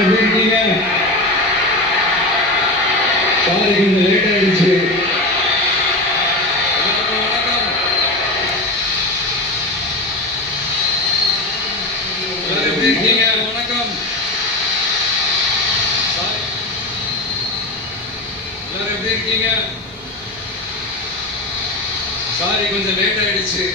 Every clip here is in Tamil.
இருக்கீங்க? சாரி கொஞ்சம் லேட் ஆயிடுச்சு. எப்படி இருக்கீங்க? வணக்கம். எல்லாரும் எப்படி இருக்கீங்க? சாரி கொஞ்சம் லேட் ஆயிடுச்சு.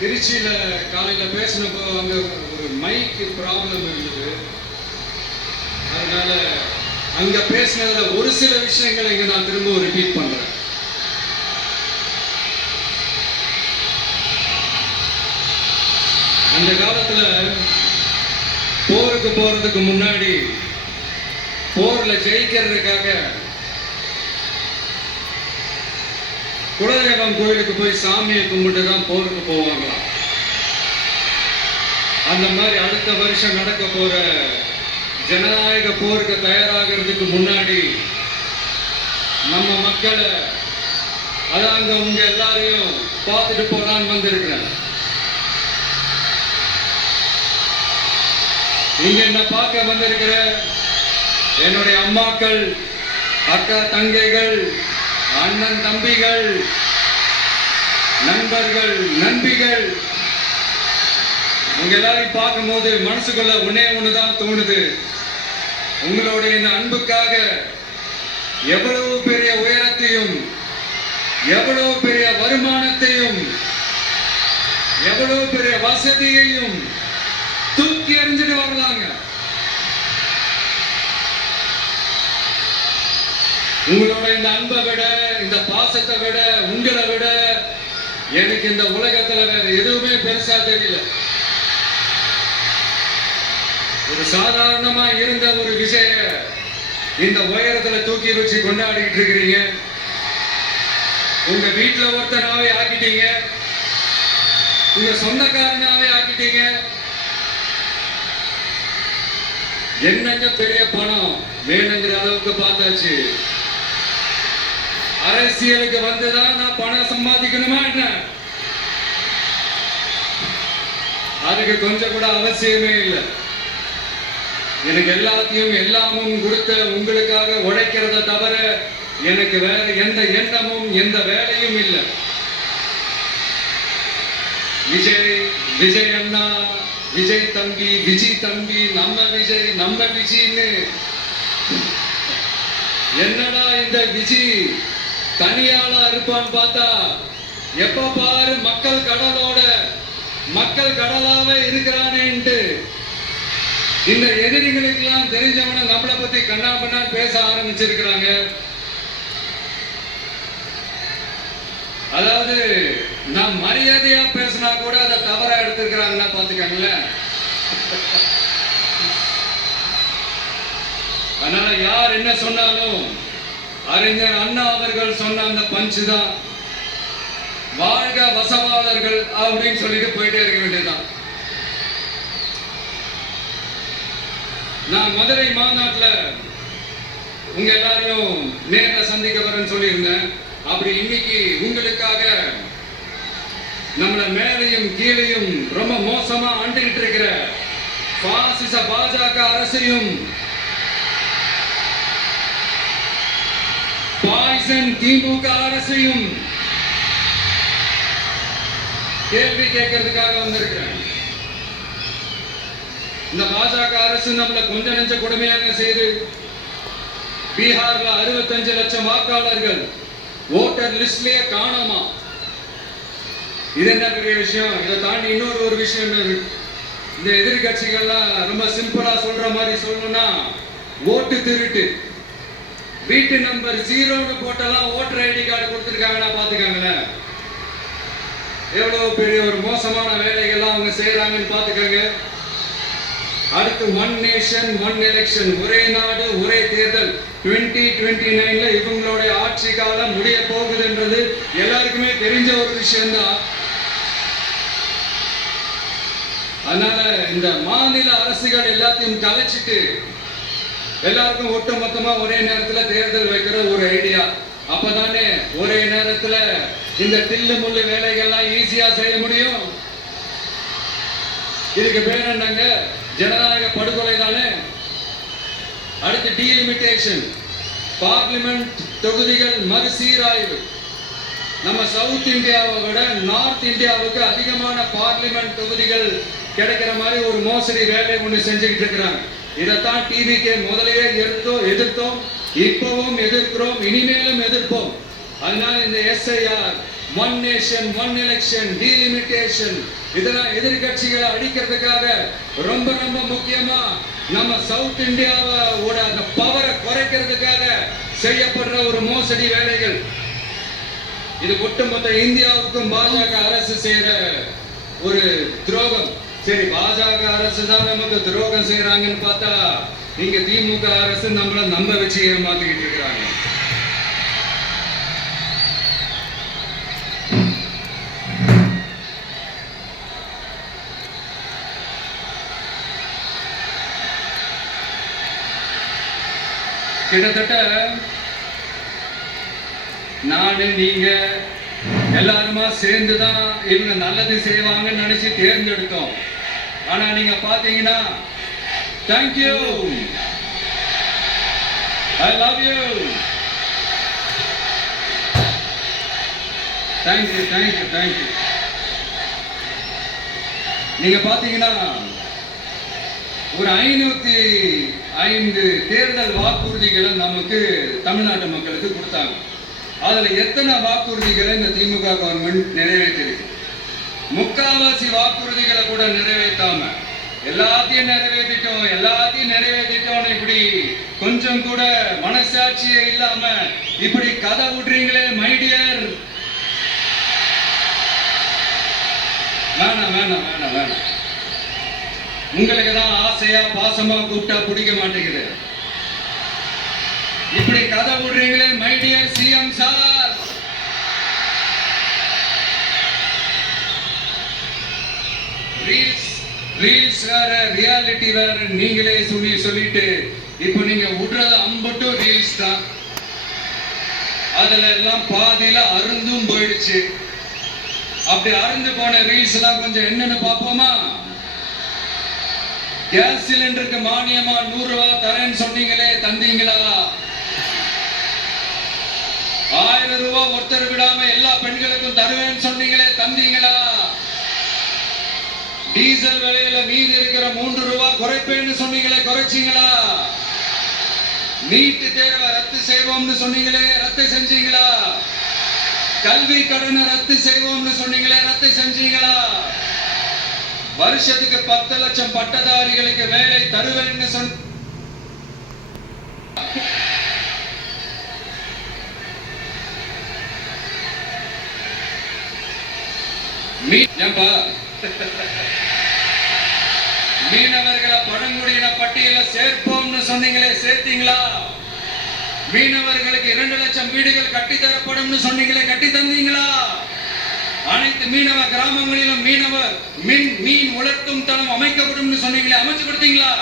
திருச்சியில காலையில பேசினப்போ அங்க ஒரு மைக் ப்ராப்ளம் இருந்தது. அதனால அங்க பேசினதுல ஒரு சில விஷயங்களை இங்க நான் திரும்ப ரிப்பீட் பண்றேன். அந்த காலத்துல போருக்கு போறதுக்கு முன்னாடி போர்ல ஜெயிக்கிறதுக்காக குலதெய்வம் கோயிலுக்கு போய் சாமியை கும்பிட்டு தான் போருக்கு போவாங்களாம். அந்த மாதிரி அடுத்த வருஷம் நடக்க போற ஜனநாயக போருக்கு தயாராகிறதுக்கு முன்னாடி நம்ம மக்களை அதாங்க உங்க எல்லாரையும் பார்த்துட்டு போலான்னு வந்திருக்கிறேன். இங்க என்ன பார்க்க வந்திருக்கிற என்னுடைய அம்மாக்கள், அக்கா தங்கைகள், அண்ணன் தம்பிகள், நண்பர்கள், நண்பிகள், உங்க எல்லாரையும் பார்க்கும் போது மனசுக்குள்ள ஒண்ணுதான் தோணுது. உங்களுடைய இந்த அன்புக்காக எவ்வளவு பெரிய உயரத்தையும், எவ்வளவு பெரிய வருமானத்தையும், எவ்வளவு பெரிய வசதியையும் தூக்கி எறிஞ்சிட்டு வரலாங்க. உங்களோட இந்த அன்பை விட, இந்த பாசத்தை விட, உங்களை விட எனக்கு இந்த உலகத்துல வேற எதுவுமே பெருசா தெரியல. ஒரு சாதாரணமா இருந்த ஒரு விஷய இந்த உயரத்துல தூக்கி வச்சு கொண்டாடிட்டு இருக்கிறீங்க. உங்க வீட்டுல ஒருத்தனாவே ஆக்கிட்டீங்க, உங்க சொந்தக்காரனாவே ஆக்கிட்டீங்க. என்னங்க பெரிய பணம் வேணுங்கிற அளவுக்கு பார்த்தாச்சு. அரசியலுக்கு வந்துதான் நான் பணம் சம்பாதிக்கணுமா என்ன? அதுக்கு கொஞ்சம் கூட அவசியமே இல்லை. எனக்கு எல்லாத்தையும் எல்லாமும் கொடுத்த உங்களுக்காக உழைக்கிறத தவிர எனக்கு வேற எந்த எண்ணமும் எந்த வேலையும் இல்லை. விஜய் அண்ணா, விஜய் தம்பி, விஜய் தம்பி, நம்ம விஜய், நம்ம விஜய்னு என்னடா இந்த விஜய் தனியாளா இருப்பான்னு பார்த்தா எப்ப பாரு மக்கள் கடலோட மக்கள் கடலாவே இருக்கிறானேன்ட்டு இந்த எதிரிகளுக்கு எல்லாம் தெரிஞ்சவன நம்மளை பத்தி கண்ணா பண்ணா பேச ஆரம்பிச்சிருக்கிறாங்க. அதாவது நான் மரியாதையா பேசினா கூட அதை தவறா எடுத்துக்கிறாங்கன்னா பாத்துக்காங்களேன். அதனால யார் என்ன சொன்னாலும் அறிஞர் அண்ணா அவர்கள் சொன்ன அந்த பஞ்சு தான், வாழ்க வசவாளர்கள் அப்படின்னு சொல்லிட்டு போயிட்டே இருக்க வேண்டியதுதான். நான் மதுரை மாநாட்டுல உங்க எல்லாரையும் நேர்ல சந்திக்க வரேன்னு சொல்லியிருந்தேன். அப்படி இன்னைக்கு உங்களுக்காக நம்மள மேலையும் கீழையும் ரொம்ப மோசமா ஆண்டுகிட்டு இருக்கிற பாசிச பாஜக அரசையும், பாய்சன் திமுக அரசையும் கேள்வி கேட்கறதுக்காக வந்திருக்கிறேன். இந்த பாஜக அரசு நம்மள கொஞ்ச நெஞ்ச கொடுமையாக செய்து பீகார்ல 65 லட்சம் வாக்காளர்கள் ஓட்டர் லிஸ்ட்லயே காணாமா. இது என்ன பெரிய விஷயம்? இதை தாண்டி இன்னொரு விஷயம் இந்த எதிர்கட்சிகள்லாம் ரொம்ப சிம்பிளா சொல்ற மாதிரி சொல்லணும்னா ஓட்டு திருட்டு. வீட்டு நம்பர் 0ன்னு போட்டெல்லாம் ஓட்டர் ஐடி கார்டு கொடுத்துருக்காங்கன்னா பாத்துக்காங்களேன். எவ்வளவு பெரிய ஒரு மோசமான வேலைகள்லாம் அவங்க செய்யறாங்கன்னு பாத்துக்கோங்க. அடுத்து ஒன் நேஷன் ஒன் எலெக்ஷன், ஒரே நாடு ஒரே தேர்தல் 2029ல இவங்களுடைய ஆட்சி காலம் முடிய போகுதுன்றது எல்லாருக்குமே தெரிஞ்ச ஒரு விஷயம்தான். அதனால இந்த மாநில அரசுகள் எல்லாத்தையும் கலைச்சிட்டு எல்லாருக்கும் ஒட்டு மொத்தமா ஒரே நேரத்துல தேர்தல் வைக்கிற ஒரு ஐடியா. அப்பதானே ஒரே நேரத்துல இந்த தில்லு முள்ளு வேலைகள்லாம் ஈஸியா செய்ய முடியும். இதுக்கு பேர் என்னங்க? ஜனநாயக படுகொலை தானே. அடுத்து டீலிமிட்டேஷன், பார்லிமெண்ட் தொகுதிகள் மறுசீராய்வு. நம்ம சவுத் இந்தியாவை விட நார்த் இந்தியாவுக்கு அதிகமான பார்லிமெண்ட் தொகுதிகள் கிடைக்கிற மாதிரி ஒரு மோசடி வேலை ஒன்று செஞ்சுக்கிட்டு இருக்கிறாங்க. இதைத்தான் டிவிகே முதலையே எதிர்த்தோம், இப்பவும் எதிர்க்கிறோம், இனிமேலும் எதிர்ப்போம். அதனால இந்த SIR, one nation one election, delimitation, இதெல்லாம் எதிர்கட்சிகளை அடிக்கிறதுக்காக ரொம்ப ரொம்ப முக்கியமா நம்ம சவுத் இந்தியாவோட அந்த பவரை குறைக்கிறதுக்காக செய்யப்படுற ஒரு மோசடி வேலைகள். இது ஒட்டுமொத்த இந்தியாவுக்கும் பாஜக அரசு செய்யற ஒரு துரோகம். சரி, பாஜக அரசு தான் நமக்கு துரோகம் செய்யறாங்கன்னு பார்த்தா இங்க திமுக அரசு நம்மள நம்ப வச்சு ஏமாத்திக்கிட்டு இருக்கிறாங்க. கிட்டத்தட்ட நானு நீங்க எல்லாருமா சேர்ந்துதான் இவங்க நல்லது செய்வாங்கன்னு நினைச்சு தேர்ந்தெடுத்தோம். ஆனா நீங்க பாத்தீங்கன்னா, thank you, I love you, thank you thank you thank you. நீங்க பாத்தீங்கன்னா ஒரு 505 தேர்தல் வாக்குறுதிகளை நமக்கு தமிழ்நாட்டு மக்களுக்கு கொடுத்தாங்க. அதுல எத்தனை வாக்குறுதிகளை இந்த திமுக கவர்மெண்ட் நிறைவேற்றிருக்கு? முக்காவாசி வாக்குறுதிகளை கூட நிறைவேற்றாம எல்லாத்தையும் நிறைவேற்றிட்டோம் இப்படி கொஞ்சம் கூட மனசாட்சியே இல்லாம இப்படி கதை விடுறீங்களே மைடியர். வேணாம் வேணாம் வேணாம் வேணாம். உங்களுக்கு தான் ஆசையா பாசமா கூப்பிட்டா பிடிக்க மாட்டேங்குது. இப்படி கதை விடுறீங்களே my dear CM sir. Reels வேற, ரியாலிட்டி வேற நீங்களே சொல்லிட்டு இப்ப நீங்க விடுறது அம்பட்டும் ரீல்ஸ் தான். அதுல எல்லாம் பாதியில அருந்தும் போயிடுச்சு. அப்படி அருந்து போன ரீல்ஸ் எல்லாம் கொஞ்சம் என்னன்னு பாப்போமா? கேஸ் சிலிண்டருக்கு மானியமா 100 ரூபாய் தரேன்னு சொன்னீங்களே, தந்தீங்களா? 1000 ரூபாய் ஒருத்தர் விடாம எல்லா பெண்களுக்கும் தருவேன்னு சொன்னீங்களே, தந்தீங்களா? டீசல் விலையில மீதி இருக்கிற 3 ரூபாய் குறைப்பேன்னு சொன்னீங்களே, குறைச்சிங்களா? நீட் தேர்வை ரத்து செய்வோம்னு சொன்னீங்களே, ரத்து செஞ்சீங்களா? கல்வி கடனை ரத்து செய்வோம்னு சொன்னீங்களே, ரத்து செஞ்சீங்களா? வருஷத்துக்கு 10 லட்சம் பட்டதாரிகளுக்கு வேலை தருவேன்னு சொன்ன மீனவர்களை பழங்குடியின பட்டியல சேர்ப்போம்னு சொன்னீங்களே, சேர்த்தீங்களா? மீனவர்களுக்கு 2 லட்சம் வீடுகள் கட்டித்தரப்படும் சொன்னீங்களே, கட்டி தந்தீங்களா? அனைத்து மீனவ கிராமங்களிலும் மீன் வளர்க்கும் தளம் அமைக்கப்படும் சொன்னீங்களே, அமைச்சு கொடுத்தீங்களா?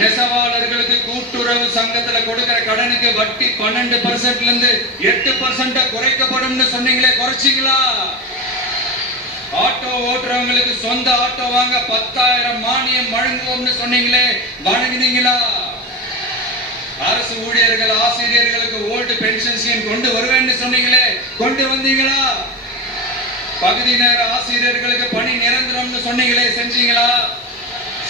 நெசவாளர்களுக்கு கூட்டுறவு சங்கத்துல கொடுக்கிற கடனுக்கு வட்டி 12% இருந்து 8% குறைக்கப்படும் சொன்னீங்களே, குறைச்சிங்களா? ஆட்டோ ஓட்டுறவங்களுக்கு சொந்த ஆட்டோ வாங்க 10,000 மானியம் வழங்குவோம்னு சொன்னீங்களே, வழங்கினீங்களா? அரசு ஊழியர்கள் ஆசிரியர்களுக்கு ஓல்டு பென்ஷன் ஸ்கீம் கொண்டு வருவேன்னு சொன்னீங்களே, கொண்டு வந்தீங்களா? பகுதி நேர ஆசிரியர்களுக்கு பணி நிரந்தரம்னு சொன்னீங்களே, செஞ்சீங்களா?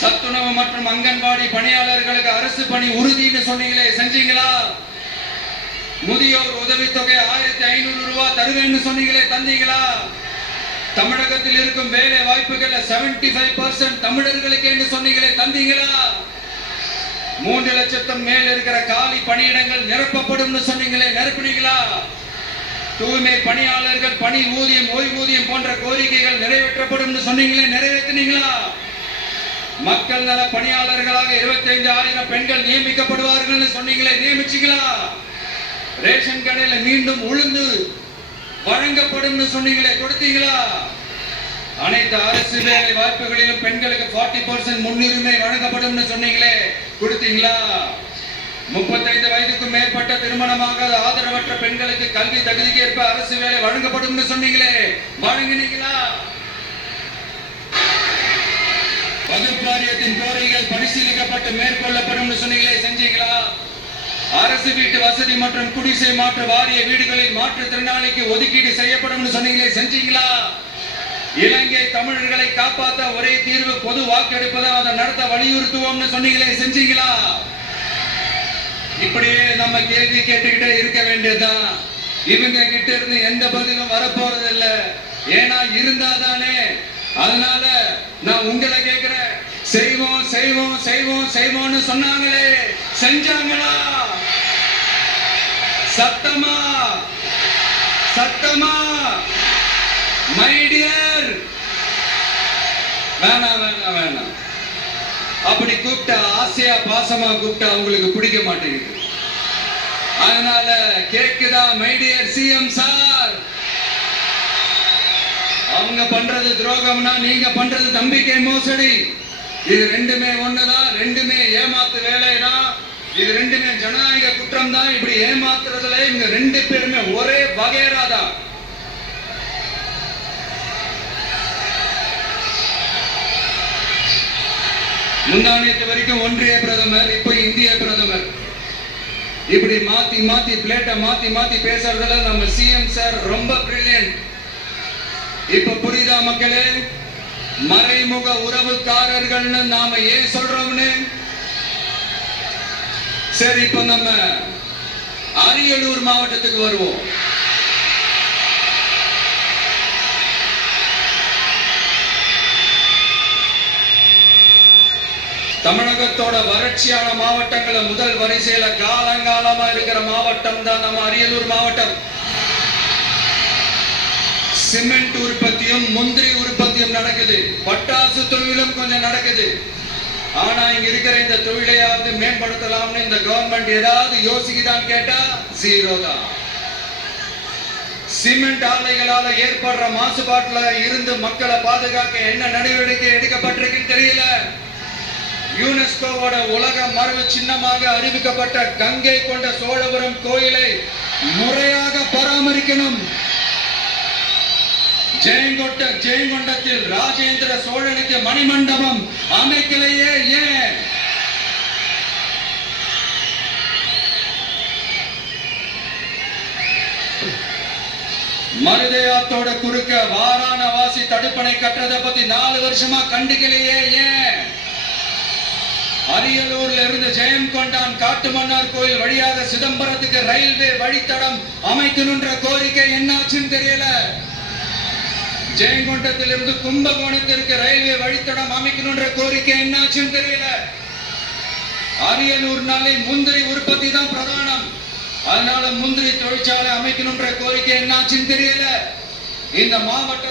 சத்துணவு மற்றும் அங்கன்வாடி பணியாளர்களுக்கு அரசு பணி உறுதின்னு சொன்னீங்களே, செஞ்சீங்களா? முதியோர் உதவித்தொகை 1500 ரூபாய் தருவேன்னு சொன்னீங்களே, தந்தீங்களா? தமிழகத்தில் இருக்கும் வேலை வாய்ப்புகள் 75% தமிழர்களுக்கு என்று சொன்னீங்களே, தந்தீங்களா? 3 லட்சத்துக்கு மேல் இருக்கிற காலி பணியிடங்கள் நிரப்பப்படும் சொன்னீங்களே, நிரப்பினீங்களா? தூய்மை பணியாளர்கள் பணி ஊதியம், ஓய்வூதியம் போன்ற கோரிக்கைகள் நிறைவேற்றப்படும் சொன்னீங்களே, நிறைவேற்றினீங்களா? மக்கள் நல பணியாளர்களாக 25,000 பெண்கள் நியமிக்கப்படுவார்கள் சொன்னீங்களே, நியமிச்சீங்களா? ரேஷன் கடையில மீண்டும் உளுந்து வழங்கப்படும் சொன்னீங்களே, கொடுத்தீங்களா? அனைத்து அரசு வேலை வாய்ப்புகளிலும் பெண்களுக்கு 40% முன்னுரிமை வழங்கப்படும் சொன்னீங்களே, கொடுத்தீங்களா? 35 வயதுக்கும் மேற்பட்ட திருமணமாக ஆதரவற்ற பெண்களுக்கு கல்வி தகுதிக்கு ஏற்ப அரசு வேலை வழங்கப்படும் சொன்னீங்களே, வழங்கினீங்களா? வகுப்பு வாரியத்தின் கோரிக்கைகள் பரிசீலிக்கப்பட்டு மேற்கொள்ளப்படும் சொன்னீங்களே, செஞ்சீங்களா? அரசு வீட்டு வசதி மற்றும் குடிசை மாற்று வாரிய வீடுகளில் மாற்றுத்திறனாளிக்கு ஒதுக்கீடு செய்யப்படும் சொன்னீங்களே, செஞ்சீங்களா? இலங்கை தமிழர்களை காப்பாற்ற ஒரே தீர்வு பொது வாக்கெடுப்பதை அதை நடத்த வலியுறுத்துவோம்னு சொன்னீங்களே, செஞ்சீங்களா? இப்படியே நம்ம கேள்வி கேட்டுக்கிட்டே இருக்க வேண்டியதுதான். இவங்க கிட்ட இருந்து எந்த பதிலும் வரப்போறது இல்ல. ஏன்னா இருந்தாதானே. அதனால நான் உங்களை கேட்கிறேன், செய்வோம் செய்வோம் செய்வோம் செய்வோம்னு சொன்னாங்களே, செஞ்சாங்களா? சத்தமா சத்தமா? மை டியர், வேணாம் வேணாம் வேணாம். அப்படி கூப்பிட்டா, ஆசையா பாசமா கூப்பிட்டா உங்களுக்கு பிடிக்க மாட்டேங்குது. அதனால கேக்குதா மை டியர் சிஎம் சார்? அவங்க பண்றது துரோகம்னா நீங்க பண்றது நம்பிக்கை மோசடி. இது ரெண்டுமே ஒண்ணுதான், ரெண்டுமே ஏமாத்து வேலைதான், இது ரெண்டுமே ஜனநாயக குற்றம் தான். இப்படி ஏமாத்துறதுல இவங்க ரெண்டு பேருமே ஒரே வகையறாதான். முந்தானத்து வரைக்கும் ஒன்றிய பிரதமர், இப்ப இந்திய பிரதமர். இப்படி மாத்தி மாத்தி பிளேட்டை மாத்தி மாத்தி பேசுறதுல நம்ம சிஎம் சார் ரொம்ப பிரில்லியன்ட். இப்ப புரியுதா மக்களே? மறைமுக உறவுக்காரர்கள்னு நாம ஏன் சொல்றோம்னு. சரி, இப்ப நம்ம அரியலூர் மாவட்டத்துக்கு வருவோம். தமிழகத்தோட வறட்சியான மாவட்டங்கள முதல் வரிசையில காலங்காலமா இருக்கிற மாவட்டம் தான் நம்ம அரியலூர் மாவட்டம். சிமெண்ட் உற்பத்தியும் முந்திரி உற்பத்தியும் நடக்குது. பட்டாசு தொழிலும் கொஞ்சம் நடக்குது. ஆனா இங்க இருக்கிற இந்த தொழிலையாவது மேம்படுத்தலாம்னு இந்த கவர்மெண்ட் ஏதாவது யோசிக்குதான்னு கேட்டா ஜீரோ தான். சிமெண்ட் ஆலைகளால ஏற்படுற மாசுபாட்டுல இருந்து மக்களை பாதுகாக்க என்ன நடவடிக்கை எடுக்கப்பட்டிருக்குன்னு தெரியல. யுனெஸ்கோவோட உலக மரபு சின்னமாக அறிவிக்கப்பட்ட கங்கை கொண்ட சோழபுரம் கோயிலை முறையாக பராமரிக்கணும். ஜெயங்கொண்டத்தில் ராஜேந்திர சோழனுக்கு மணிமண்டபம் அமைக்கலையே ஏன்? மருதையாத்தோட குறுக்க வாராணவாசி தடுப்பணை கட்டுறதை பத்தி 4 வருஷமா கண்டுக்கலையே ஏன்? அரியலூர்ல இருந்து ஜெயங்கொண்டான் காட்டுமன்னார் கோயில் வழியாக சிதம்பரத்துக்கு ரயில்வே வழித்தடம் அமைக்கணும்ன்ற கோரிக்கை என்னாச்சுன்னு தெரியல. ஜெயங்கொண்டத்திலிருந்து கும்பகோணத்திற்கு ரயில்வே வழித்தடம் அமைக்கணும்ன்ற கோரிக்கை என்னாச்சுன்னு தெரியல. அரியலூர்னாலே முந்திரி உற்பத்தி தான் பிரதானம். அதனால முந்திரி தொழிற்சாலை அமைக்கணும்ன்ற கோரிக்கை என்னாச்சுன்னு தெரியல. இந்த மாவட்ட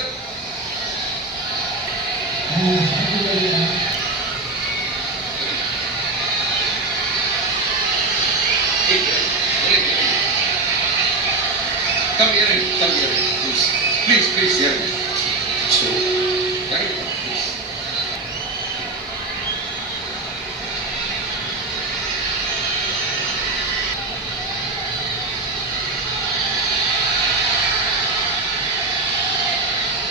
come here, please here. So, right, please.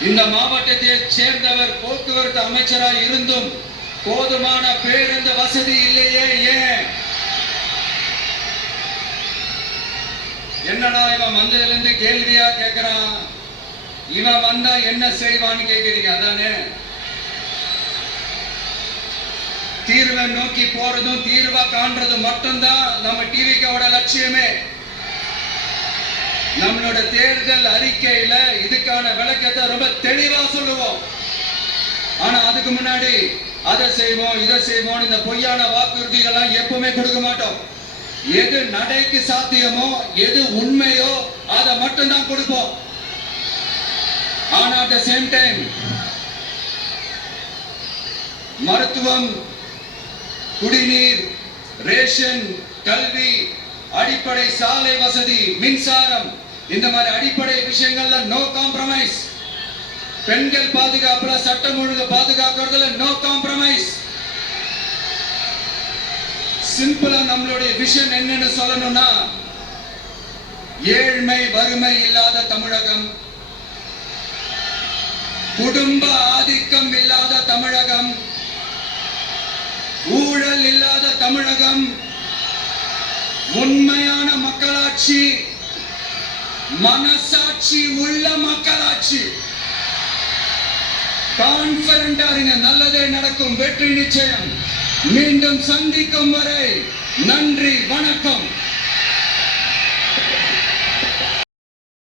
இந்த மாவட்டத்தை சேர்ந்தவர் போக்குவரத்து அமைச்சராக இருந்தும் போதுமான பேருந்து வசதி இல்லையே ஏன்? என்னடா இவன் வந்ததுல இருந்து கேள்வியா கேட்கிறான். இவன் வந்தா என்ன செய்வான்னு கேட்கிறீங்க, அதானே? தீர்வை நோக்கி போறதும் தீர்வா காண்றது மட்டும்தான் நம்ம டிவிக்கோட லட்சியமே. நம்மளோட தேர்தல் அறிக்கையில இதுக்கான விளக்கத்தை ரொம்ப தெளிவா சொல்லுவோம். ஆனா அதுக்கு முன்னாடி அதை செய்வோம் இதை செய்வோம் இந்த பொய்யான வாக்குறுதிகள்லாம் எப்பவுமே கொடுக்க மாட்டோம். எது நடைக்கு சாத்தியமோ எது உண்மையோ அதை மட்டும்தான் கொடுப்போம். ஆனா at the same time மருத்துவம், குடிநீர், ரேஷன், கல்வி, அடிப்படை சாலை வசதி, மின்சாரம், இந்த மாதிரி அடிப்படை விஷயங்கள்ல நோ காம்ப்ரமைஸ். பெண்கள் பாதுகாப்புல சட்டம் ஒழுங்கு பாதுகாக்கிறதுல நோ காம்ப்ரமைஸ். சிம்பிளா நம்மளுடைய விஷன் என்னன்னு சொல்லணும்னா, ஏழ்மை வறுமை இல்லாத தமிழகம், குடும்ப ஆதிக்கம் இல்லாத தமிழகம், ஊழல் இல்லாத தமிழகம், உண்மையான மக்களாட்சி, மனசாட்சி உள்ள மக்களாட்சி. கான்பிடண்டா இருங்க, நல்லதே நடக்கும், வெற்றி நிச்சயம். மீண்டும் சந்திக்கும் வரை நன்றி, வணக்கம்.